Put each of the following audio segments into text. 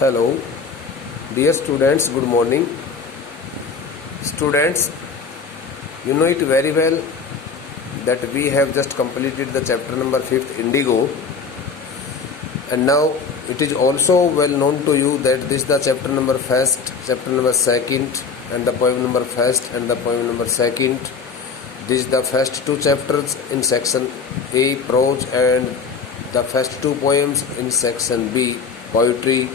Hello, dear students, good morning. Students, you know it very well that we have just completed the chapter number 5th Indigo, and now it is also well known to you that this is the chapter number 1st, chapter number 2nd, and the poem number 1st and the poem number 2nd. This is the first two chapters in section A, prose, and the first two poems in section B, poetry,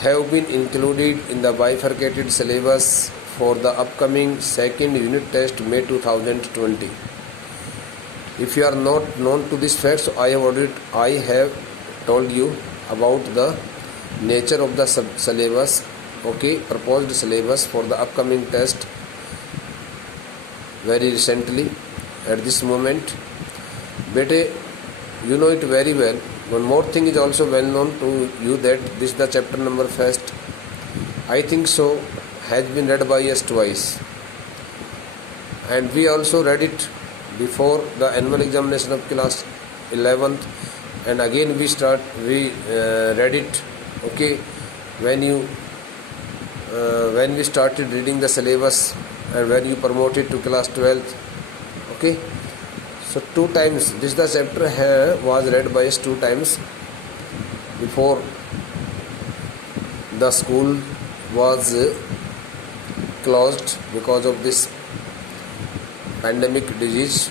have been included in the bifurcated syllabus for the upcoming second unit test May 2020. If you are not known to this fact, so I have told you about the nature of the syllabus, proposed syllabus for the upcoming test very recently at this moment. Bete, you know it very well. One more thing is also well known to you that this is the chapter number 1st. I think so has been read by us twice, and we also read it before the annual examination of class 11th, and again we read it when we started reading the syllabus and when you promoted to class 12th. So two times this the chapter was read by us two times before the school was closed because of this pandemic disease,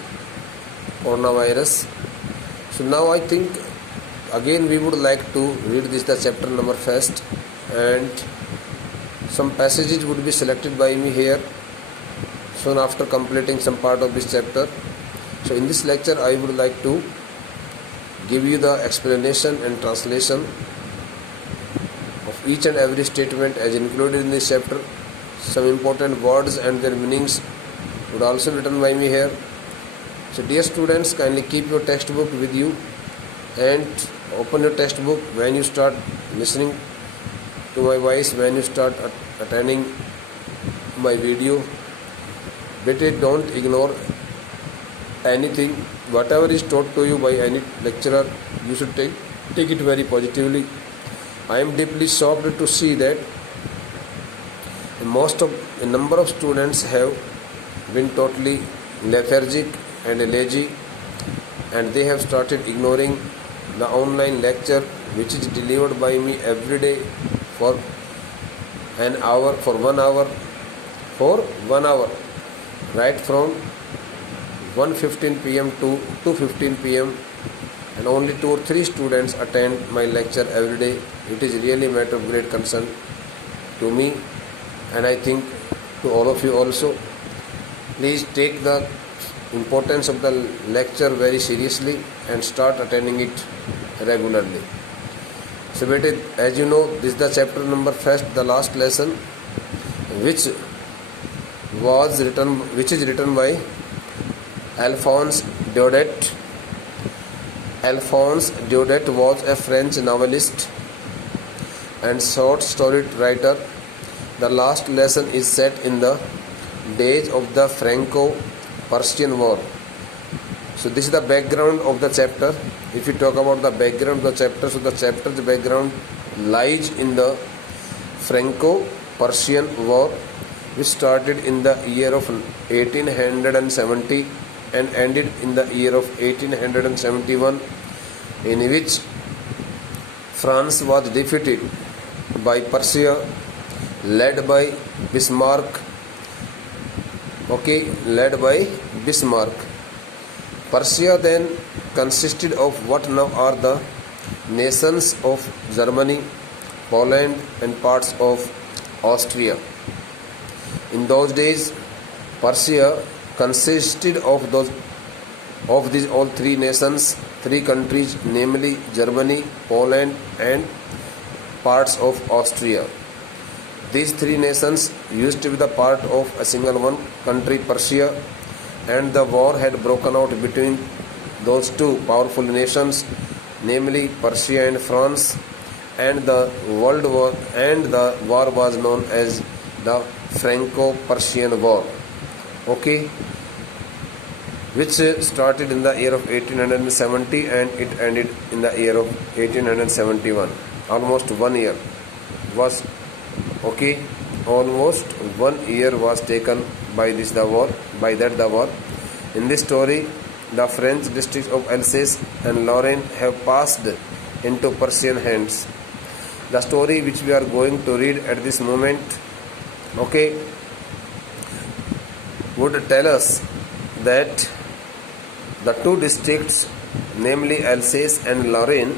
coronavirus. So now I think again we would like to read this the chapter number 1st, and some passages would be selected by me here soon after completing some part of this chapter. So in this lecture I would like to give you the explanation and translation of each and every statement as included in this chapter. Some important words and their meanings would also be written by me here. So dear students, kindly keep your textbook with you and open your textbook when you start listening to my voice, when you start attending my video. Better don't ignore anything. Whatever is taught to you by any lecturer, you should take it very positively. I am deeply shocked to see that a number of students have been totally lethargic and lazy, and they have started ignoring the online lecture which is delivered by me every day for 1 hour, right from 1:15 p.m. to 2:15 p.m. and only 2 or 3 students attend my lecture every day. It is really a matter of great concern to me, and I think to all of you also. Please take the importance of the lecture very seriously and start attending it regularly. So as you know, this is the chapter number 1st, the last lesson, which is written by Alphonse Daudet. Alphonse Daudet was a French novelist and short story writer. The last lesson is set in the days of the Franco-Prussian War. So this is the background of the chapter. If you talk about the background of the chapter, so the chapter's background lies in the Franco-Prussian War, which started in the year of 1870 and ended in the year of 1871, in which France was defeated by Prussia, led by Bismarck. Prussia then consisted of what now are the nations of Germany, Poland, and parts of Austria. In those days, Prussia consisted of these all three nations, three countries, namely Germany, Poland, and parts of Austria. These three nations used to be the part of a single one country, Prussia, and the war had broken out between those two powerful nations, namely Prussia and France, and the war was known as the Franco-Prussian War, which started in the year of 1870 and it ended in the year of 1871, almost 1 year. was okay. Almost 1 year was taken by the war. In this story, the French districts of Alsace and Lorraine have passed into Persian hands. The story which we are going to read at this moment, okay, would tell us that the two districts, namely Alsace and Lorraine,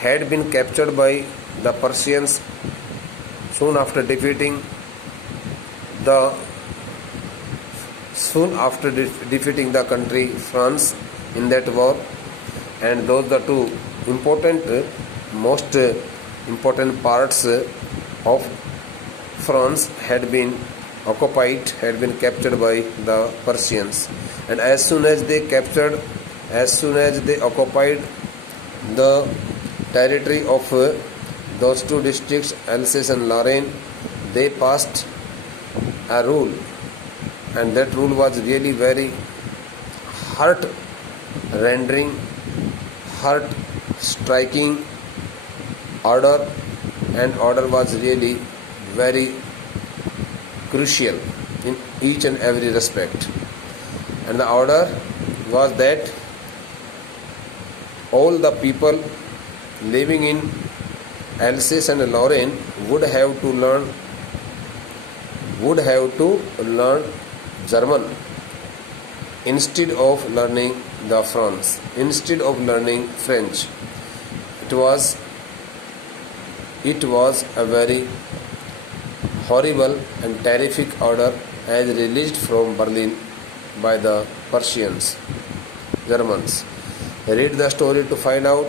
had been captured by the Persians soon after defeating the country France in that war, and those the two most important parts of France had been captured by the Persians. And as soon as they occupied the territory of those two districts, Alsace and Lorraine, they passed a rule, and that rule was really very heart-rending, heart-striking order, and order was really very crucial in each and every respect. And the order was that all the people living in Alsace and Lorraine would have to learn German instead of learning French. It was a very horrible and terrific order as released from Berlin by the Germans. Read the story to find out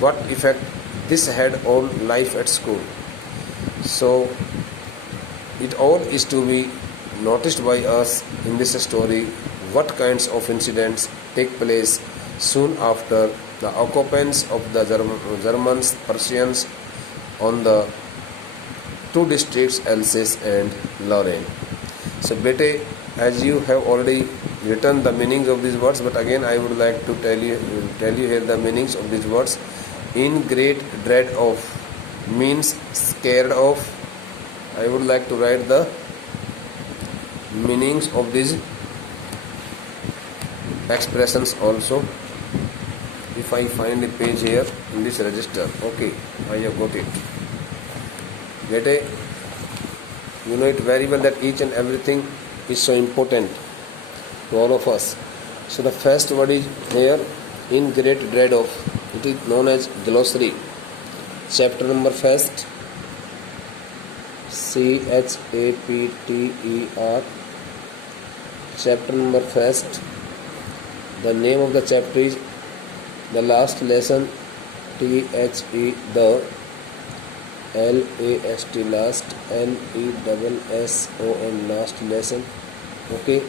what effect this had on life at school. So it all is to be noticed by us in this story, what kinds of incidents take place soon after the occupants of the Germans, Persians on the two districts Alsace and Lorraine. So bete, as you have already written the meanings of these words, but again I would like to tell you here the meanings of these words. In great dread of means scared of. I would like to write the meanings of these expressions also, if I find a page here in this register. Okay, I have got it. Get it? You know it very well that each and everything is so important to all of us. So the first word is here, in great dread of. It is known as glossary. Chapter number first, CHAPTER. Chapter number first. The name of the chapter is the last lesson, THE, the LAST, last, LESSON, last lesson. Okay.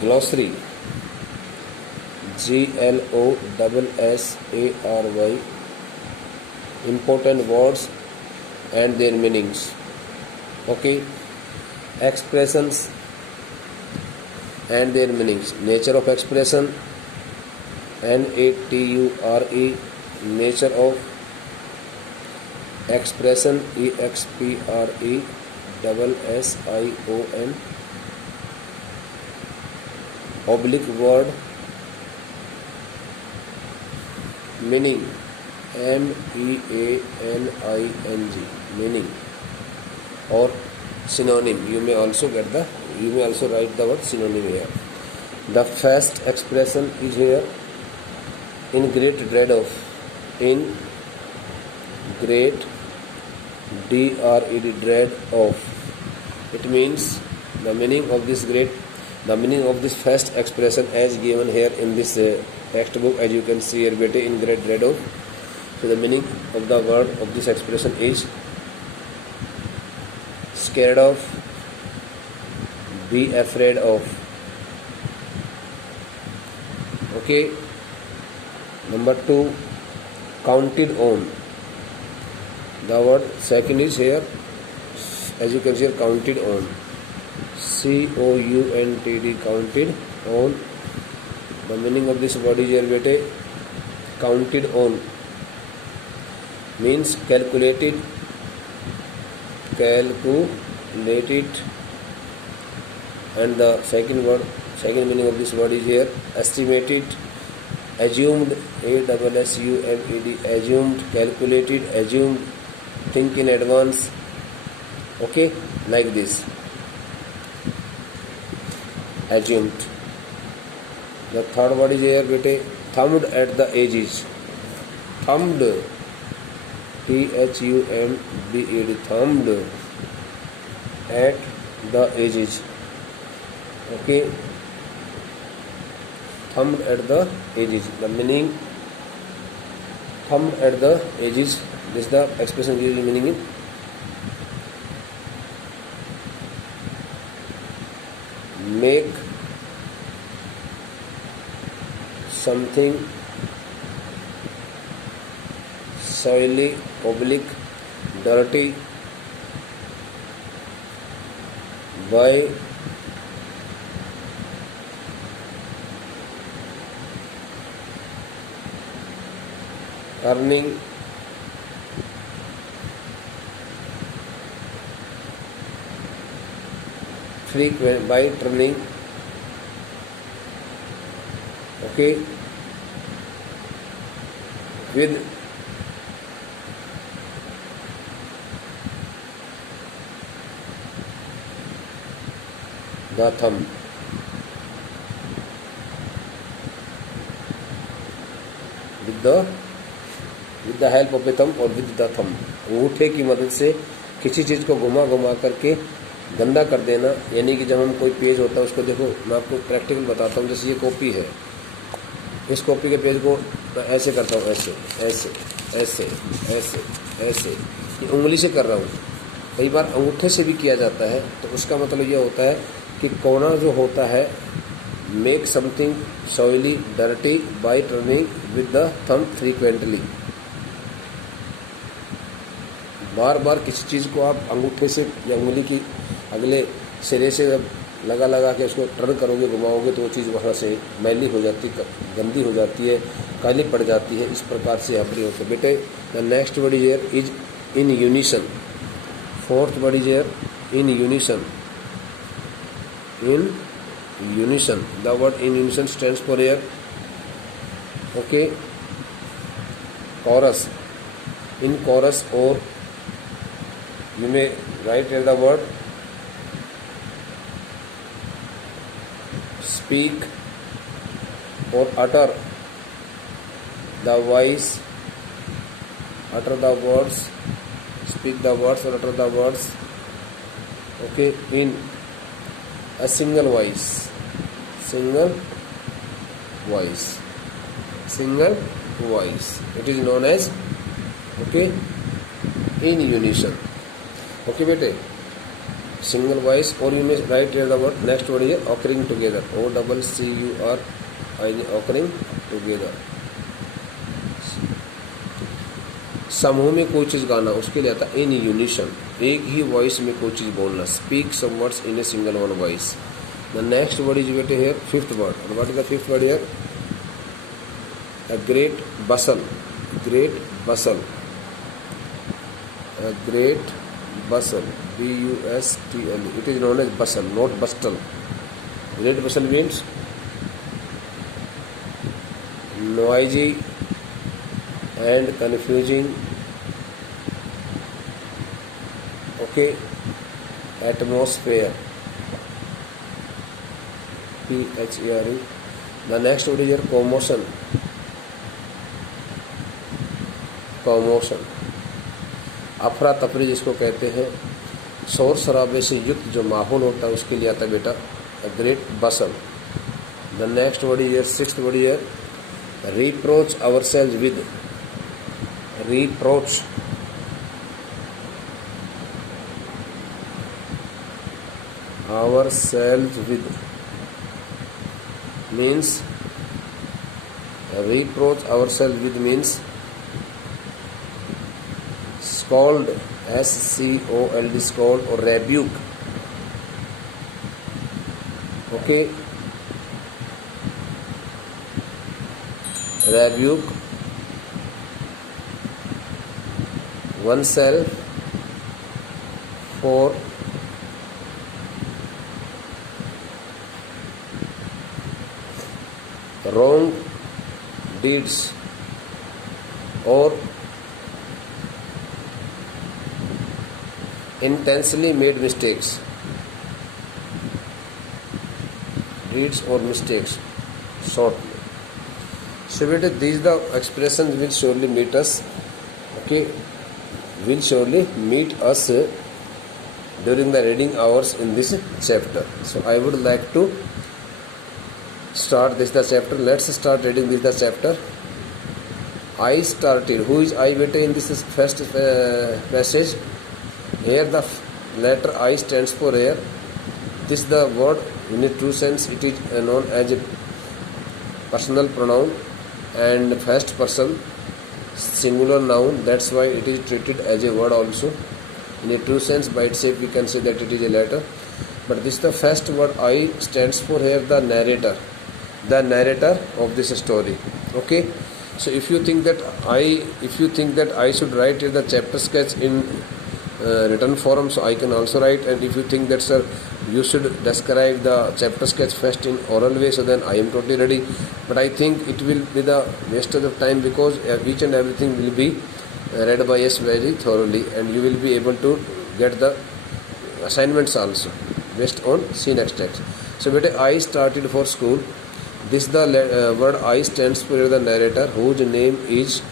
Glossary, GLOSSARY, important words and their meanings. Okay. Expressions and their meanings. Nature of expression, NATURE, nature of expression, EXPRESSION, oblique word, meaning, MEANING, meaning, or synonym. You may also write the word synonym here. The first expression is here, in great dread of. In great, DRED, dread of. It means the meaning of this first expression as given here in this textbook, as you can see here, bete, in great dread of. So the meaning of the word of this expression is scared of, be afraid of. Okay. Number 2, counted on. The word second is here, as you can see here, counted on. COUNTD, counted on. The meaning of this word is here, bete, counted on. means calculated, and the second meaning of this word is here estimated, assumed, assumed, assumed, calculated, assumed, think in advance. Okay, like this, assumed. The third word is here bete thumbed at the edges. Thumbed, thumbed, thumbed at the edges. Okay, thumbed at the edges. The meaning thumbed at the edges, this is the expression usually meaning in make something soily, oblique, dirty by turning okay, with the thumb. With the help of the thumb और with the thumb, अंगूठे की मदद से किसी चीज़ को घुमा घुमा करके गंदा कर देना। यानी कि जब हम कोई पेज होता है उसको, देखो मैं आपको प्रैक्टिकल बताता हूँ। जैसे ये कॉपी है, इस कॉपी के पेज को मैं ऐसे करता हूँ, ऐसे ऐसे ऐसे ऐसे ऐसे, ये उंगली से कर रहा हूँ। कई बार अंगूठे से भी किया जाता है। तो उसका मतलब ये होता है कि कोना जो होता है, make something soily dirty by turning with the thumb frequently. बार बार किसी चीज़ को आप अंगूठे से या उंगली की अगले सिरे से जब लगा के उसको टर्न करोगे, घुमाओगे, तो वो चीज़ वहाँ से मैली हो जाती, गंदी हो जाती है, काली पड़ जाती है। इस प्रकार से यहाँ पर होता है। बेटे the next word is here is in unison. Fourth word is here in unison. In unison, the word in unison stands for here, okay, chorus. In chorus, or you may write here the word speak or utter the voice, utter the words, speak the words or utter the words, okay, in a single voice, single voice, single voice. It is known as, okay, in unison. Okay bete, single voice, or you may write here the word next word here occurring together, OCCURING, occurring together. समूह में कोई चीज़ गाना, उसके लिए आता है इन यूनिशन, एक ही voice में कोई चीज़ बोलना। Speak some words in a single one voice. The next word is बेटे हियर फिफ्थ वर्ड। और what is the fifth word here? A great bustle, great bustle, a great bustle, BUSTL। It is known as bustle, not bustle. Great bustle means noisy and confusing, okay, atmosphere, PHERE। The next word is here commotion, commotion, अफरा तफरी जिसको कहते हैं, शोर शराबे से युक्त जो माहौल होता है, उसके लिए आता है बेटा a great bustle। The next word is here, sixth word is here reproach ourselves with, reproach, ourselves with means, reproach ourselves with means scold, SCOLD, scold, or rebuke, okay, rebuke, oneself for wrong deeds or intensely made mistakes. Deeds or mistakes shortly. So these the expressions will surely meet us, okay, will surely meet us during the reading hours in this chapter. So I would like to start this the chapter. Let's start reading this the chapter. I started. Who is I beta in this first passage? Here the letter I stands for air. This the word in a true sense it is known as a personal pronoun and first person singular noun. That's why it is treated as a word also. In a true sense by itself we can say that it is a letter. But this the first word I stands for here the narrator of this story. Okay. So if you think that I should write the chapter sketch in written form, so I can also write. And if you think that sir you should describe the chapter sketch first in oral way, so then I am totally ready. But I think it will be the wastage of time because each and everything will be read by us very thoroughly, and you will be able to get the assignments also based on seen extracts. So beta I started for school. This the word I stands for the narrator whose name is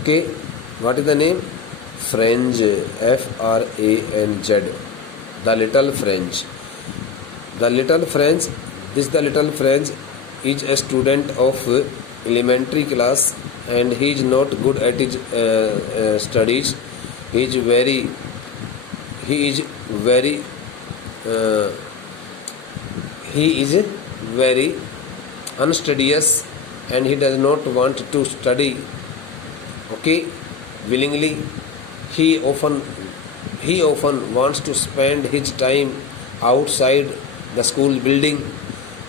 okay. What is the name? Franz, F-R-A-N-Z. The little Franz. The little Franz. This the little Franz is a student of elementary class, and he is not good at his studies. He is very unstudious, and he does not want to study, okay, willingly. He often wants to spend his time outside the school building.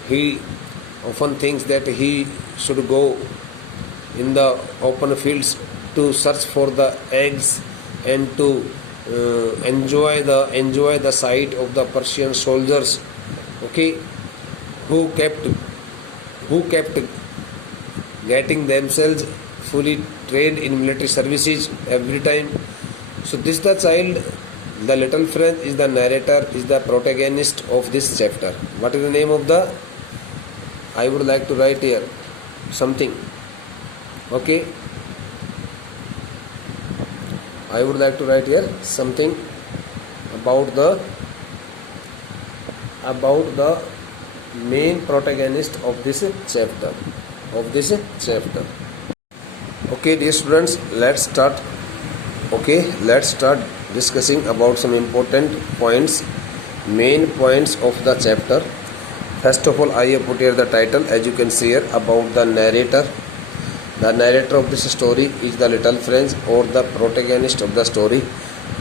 He often thinks that he should go in the open fields to search for the eggs and to enjoy the sight of the Persian soldiers, okay, who kept getting themselves fully trained in military services every time. So this the child, the little Franz is the narrator, is the protagonist of this chapter. What is the name of the? I would like to write here something, okay. I would like to write here something about the main protagonist of this chapter. Okay, dear students, let's start discussing about some important points, main points of the chapter. First of all, I have put here the title, as you can see here, about the narrator. The narrator of this story is the little Franz, or the protagonist of the story.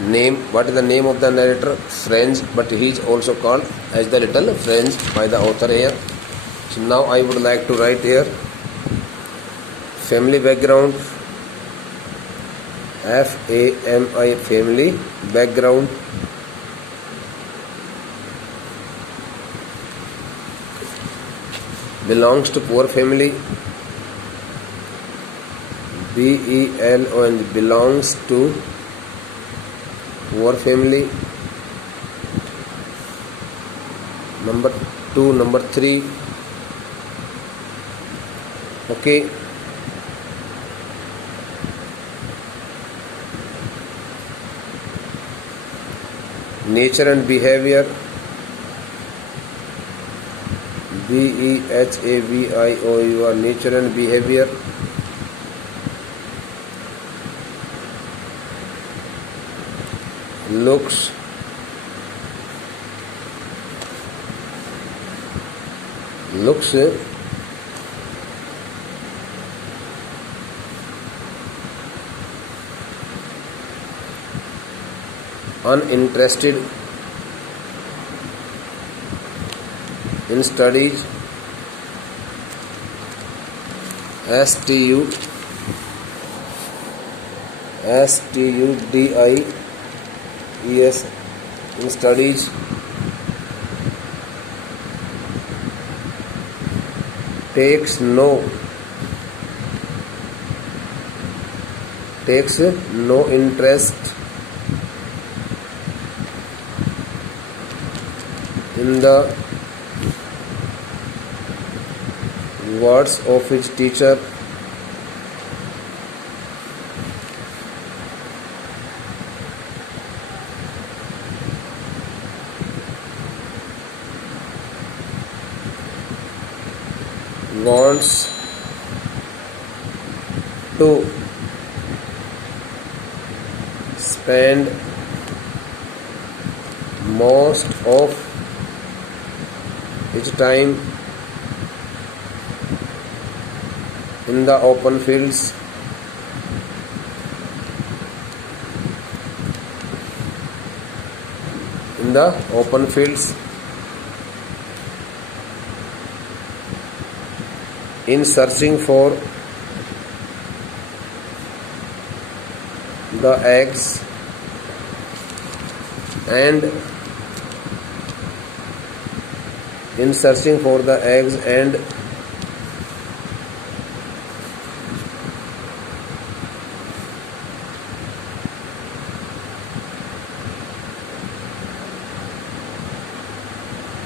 Name, what is the name of the narrator? Franz, but he is also called as the little Franz by the author here. So now I would like to write here family background, F-A-M-I, family background. Belongs to poor family, B-E-L-O-N, belongs to poor family. Number 2, number 3, okay. Nature and behavior, B-E-H-A-V-I-O-U-R, nature and behavior. Looks, uninterested in studies, studies in studies. Takes no interest in the words of his teacher. Wants to spend most of his time in the open fields. In searching for the eggs and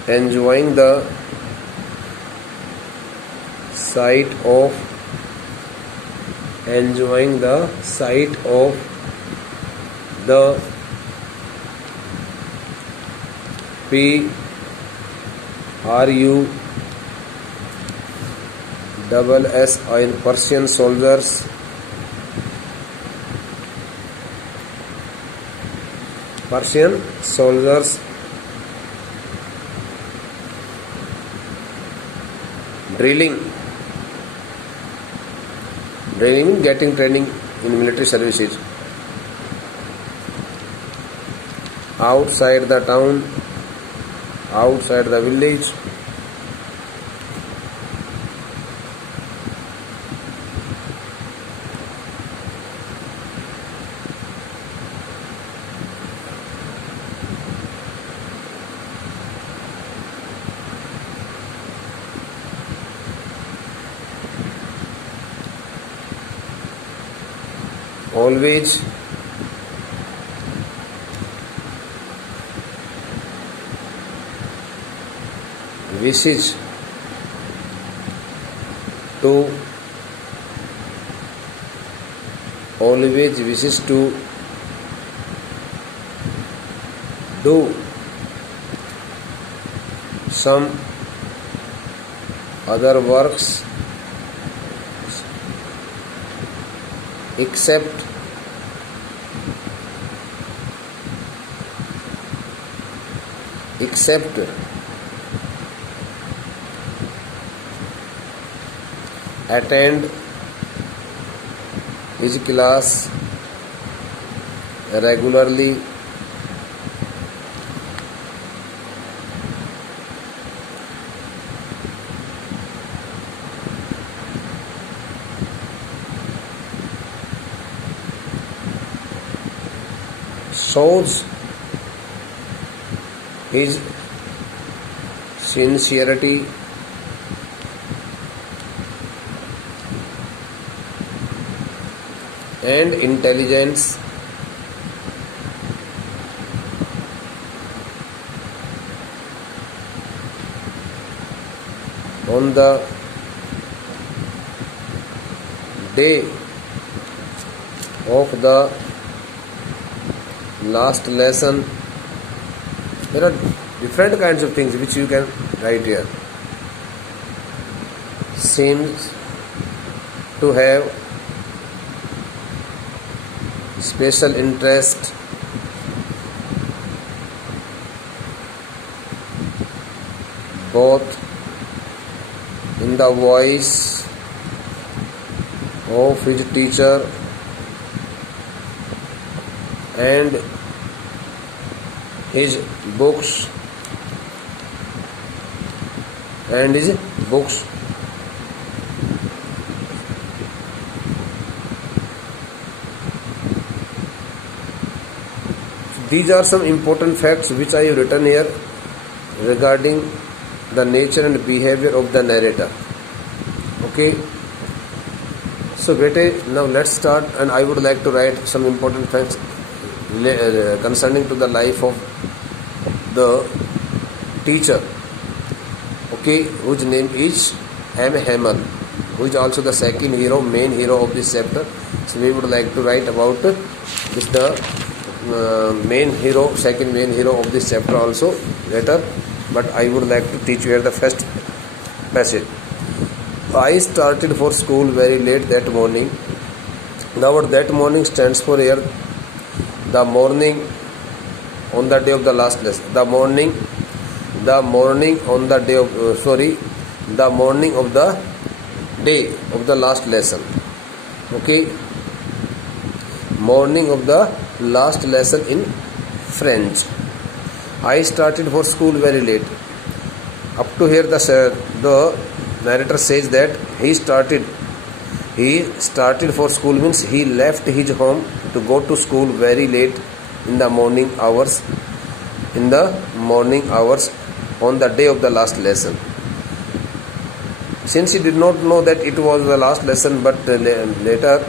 enjoying the sight of the PRUSS Persian soldiers drilling, getting training in military services outside the town, outside the village. Always wishes to do some other works except attend his class regularly. Shows his sincerity and intelligence on the day of the last lesson. There are different kinds of things which you can write here. Seems to have special interest both in the voice of his teacher and his books These are some important facts which I have written here regarding the nature and behavior of the narrator. Okay. So bete, now let's start, and I would like to write some important facts concerning to the life of the teacher, okay, whose name is M. Hamel, who is also the second hero, main hero of this chapter. So we would like to write about this main hero, second main hero of this chapter also later, but I would like to teach you here the first passage. I started for school very late that morning. The word that morning stands for here the morning on the day of the last lesson. The morning on the day of the morning of the day of the last lesson. Okay, morning of the last lesson in French. I started for school very late. Up to here the narrator says that he started for school means he left his home to go to school very late in the morning hours on the day of the last lesson. Since he did not know that it was the last lesson, but later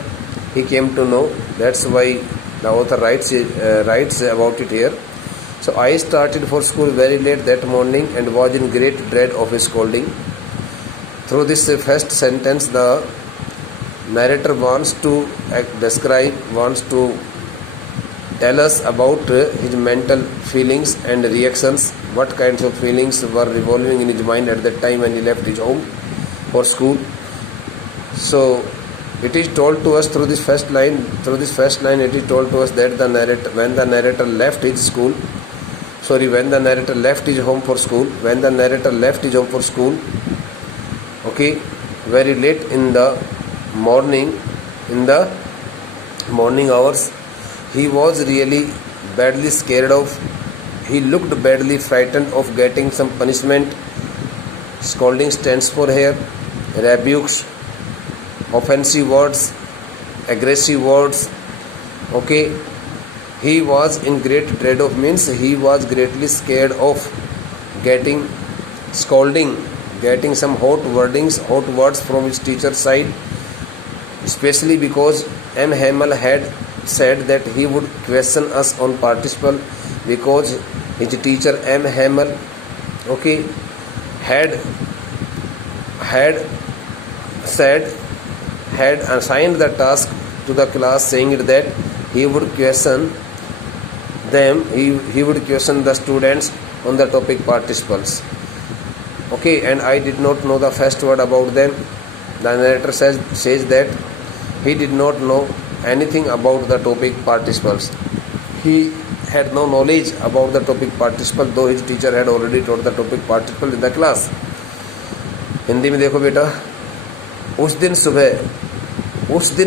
he came to know, that's why the author writes about it here. So I started for school very late that morning and was in great dread of his scolding. Through this first sentence, the narrator wants to tell us about his mental feelings and reactions, what kinds of feelings were revolving in his mind at that time when he left his home for school. So it is told to us through this first line it is told to us that when the narrator left his home for school, okay, very late in the morning hours, he was really badly scared of, he looked badly frightened of getting some punishment. Scolding stands for here rebukes, offensive words, aggressive words. Okay, he was in great dread of means he was greatly scared of getting scolding, getting some hot words from his teacher's side, especially because M. Hamel had said that he would question us on participle, because his teacher M. Hamel, okay, had assigned the task to the class, saying that he would question them, he would question the students on the topic participles. Okay, and I did not know the first word about them. The narrator says that he did not know anything about the topic participles. He had no knowledge about the topic participle, though his teacher had already taught the topic participle in the class. Hindi में देखो बेटा, उस दिन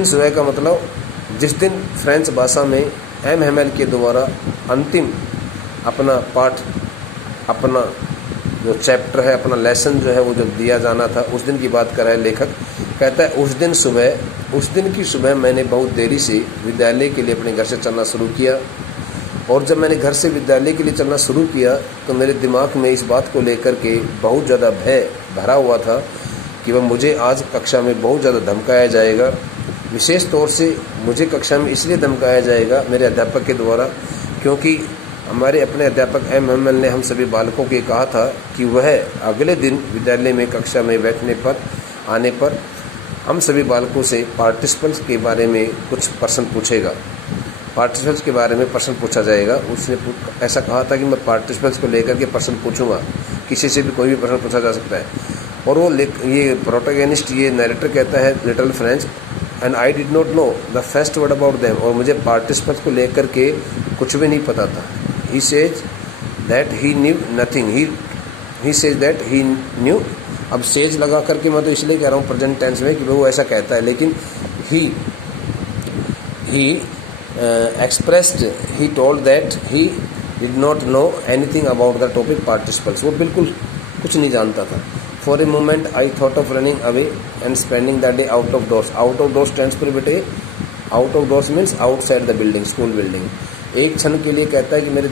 सुबह का मतलब जिस दिन फ्रेंच भाषा में एम हेमेल के द्वारा अंतिम अपना पाठ, अपना जो चैप्टर है, अपना लेसन जो है वो जब दिया जाना था, उस दिन की बात कर रहा है लेखक। कहता है उस दिन की सुबह मैंने बहुत देरी से विद्यालय के लिए अपने घर से चलना शुरू किया, और जब मैंने घर से विद्यालय के लिए चलना शुरू किया तो मेरे दिमाग में इस बात को लेकर के बहुत ज़्यादा भय भरा हुआ था कि वह मुझे आज कक्षा में बहुत ज़्यादा धमकाया जाएगा। विशेष तौर से मुझे कक्षा में इसलिए धमकाया जाएगा मेरे अध्यापक के द्वारा, क्योंकि हमारे अपने अध्यापक एम हेमेल ने हम सभी बालकों को कहा था कि वह अगले दिन विद्यालय में कक्षा में आने पर हम सभी बालकों से पार्टिसिपल्स के बारे में कुछ प्रश्न पूछेगा, पार्टिसिपल्स के बारे में प्रश्न पूछा जाएगा। उसने ऐसा कहा था कि मैं पार्टिसिपल्स को लेकर के प्रश्न पूछूंगा, किसी से भी कोई भी प्रश्न पूछा जा सकता है। और वो ये प्रोटोगेनिस्ट, ये नरेटर कहता है little French, and I did not know the first word about them, और मुझे पार्टिसिपल्स को लेकर के कुछ भी नहीं पता था। He says that he knew nothing, he says that he new, अब सेज लगा करके मैं तो इसलिए कह रहा हूँ प्रेजेंट टेंस में कि वो ऐसा कहता है, लेकिन ही expressed, he told that he did not know anything about the topic participles, वो बिल्कुल कुछ नहीं जानता था। For a moment I thought of running away and spending the day out of doors. Out of doors stands for बेटे, out of doors means outside the building, school building. एक क्षण के लिए कहता है कि मेरे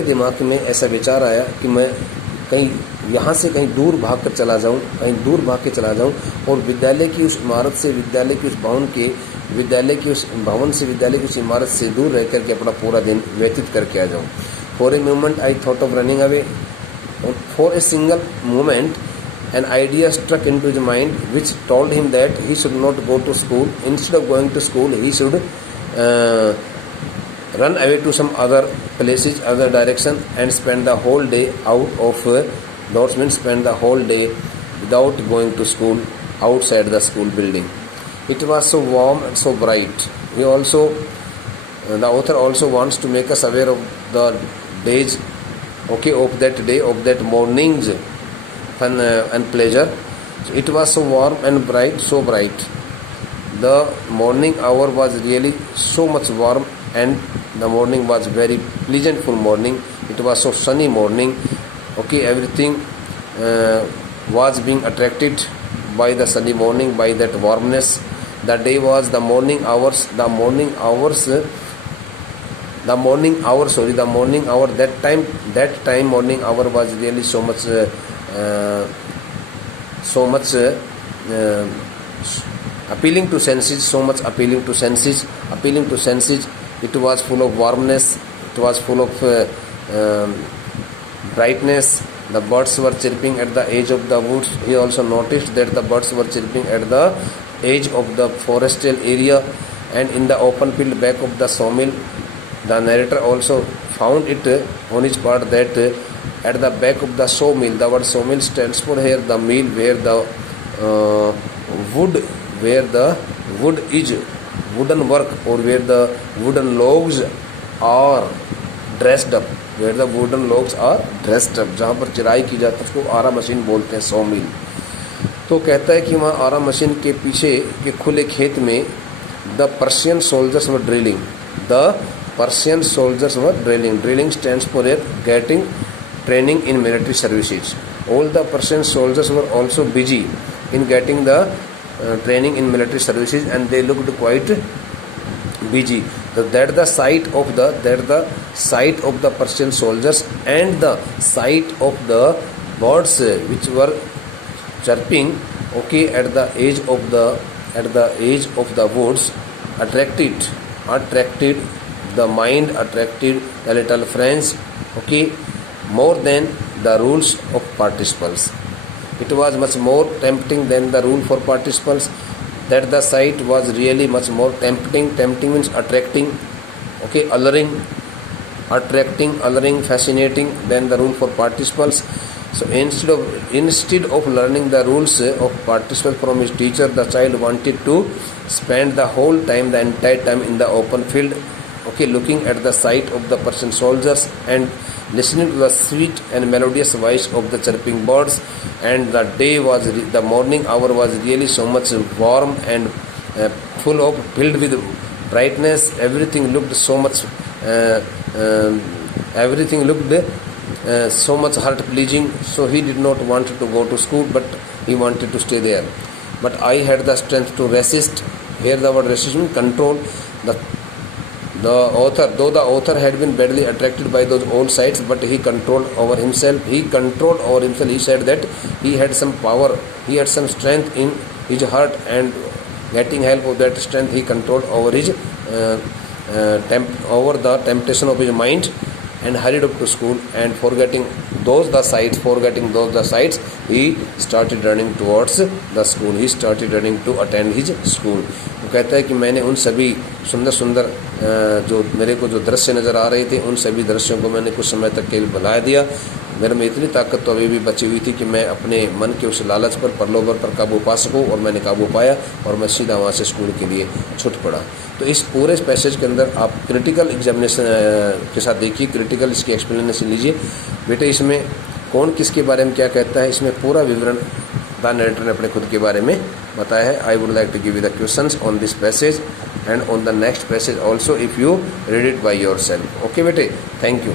दिमाग में ऐसा विचार आया कि मैं कहीं यहाँ से कहीं दूर भाग कर चला जाऊँ, कहीं दूर भाग के चला जाऊँ और विद्यालय की उस इमारत से, विद्यालय की उस भवन से विद्यालय की उस इमारत से दूर रह कर के अपना पूरा दिन व्यतीत करके आ जाऊँ। For a moment I thought of running away, for a single moment an idea struck into his mind which told him that he should not go to school. Instead of going to school, he should run away to some other places, other direction, and spend the whole day out of doors, means spend the whole day without going to school outside the school building. It was so warm and so bright. He also, the author also wants to make us aware of the days, of that day, of that morning's fun and pleasure. So it was so warm and bright, so bright. The morning hour was really so much warm, and the morning was very pleasantful morning. It was so sunny morning. Everything was being attracted by the sunny morning, by that warmness. The day was the morning hour. That time morning hour was really so much appealing to senses, It was full of warmness, it was full of brightness. The birds were chirping at the edge of the woods. He also noticed that the birds were chirping at the edge of the forestal area and in the open field back of the sawmill. The narrator also found it on his part that at the back of the sawmill, the word sawmill stands for here the mill where the wood is wooden work, or where the wooden logs are dressed up, जहाँ पर चिराई की जाती है उसको आरा machine बोलते हैं, saw मिल। तो कहता है कि वहाँ आरा मशीन के पीछे के खुले खेत में the Persian soldiers were drilling, drilling stands for getting training in military services. All the Persian soldiers were also busy in getting the training in military services, and they looked quite busy. That the sight of the Persian soldiers and the sight of the birds which were chirping at the edge of the woods attracted the mind, attracted the little friends, more than the rules of participles. It was much more tempting than the rule for participles. That the sight was really much more tempting. Tempting means attracting, alluring, fascinating than the rule for participles. So instead of learning the rules of participles from his teacher, the child wanted to spend the entire time in the open field, looking at the sight of the Persian soldiers and listening to the sweet and melodious voice of the chirping birds. And the morning hour was really so much warm and filled with brightness. Everything looked so much so much heart pleasing. So he did not want to go to school, but he wanted to stay there. But I had the strength to resist. Here the word resist means control. Though the author had been badly attracted by those old sights, but he controlled over himself. He said that he had some power, he had some strength in his heart, and getting help of that strength, he controlled over over the temptation of his mind, and hurried up to school. And forgetting those the sights, he started running towards the school. He started running to attend his school. वो कहता है कि मैंने उन सभी सुंदर जो मेरे को जो दृश्य नज़र आ रहे थे, उन सभी दृश्यों को मैंने कुछ समय तक के लिए भुला दिया। मेरे में इतनी ताकत तो अभी भी बची हुई थी कि मैं अपने मन के उस लालच पर, प्रलोभन पर काबू पा सकूं, और मैंने काबू पाया और मैं सीधा वहाँ से स्कूल के लिए छूट पड़ा। तो इस पूरे पैसेज के अंदर आप क्रिटिकल एग्जामिनेशन के साथ देखिए, क्रिटिकल इसकी एक्सप्लेनेशन लीजिए। बेटे इसमें कौन किसके बारे में क्या कहता है, इसमें पूरा विवरण द नरेटर ने अपने खुद के बारे में बताया है। I would like to give you the questions on this passage and on the next passage also if you read it by yourself. Okay बेटे, थैंक यू।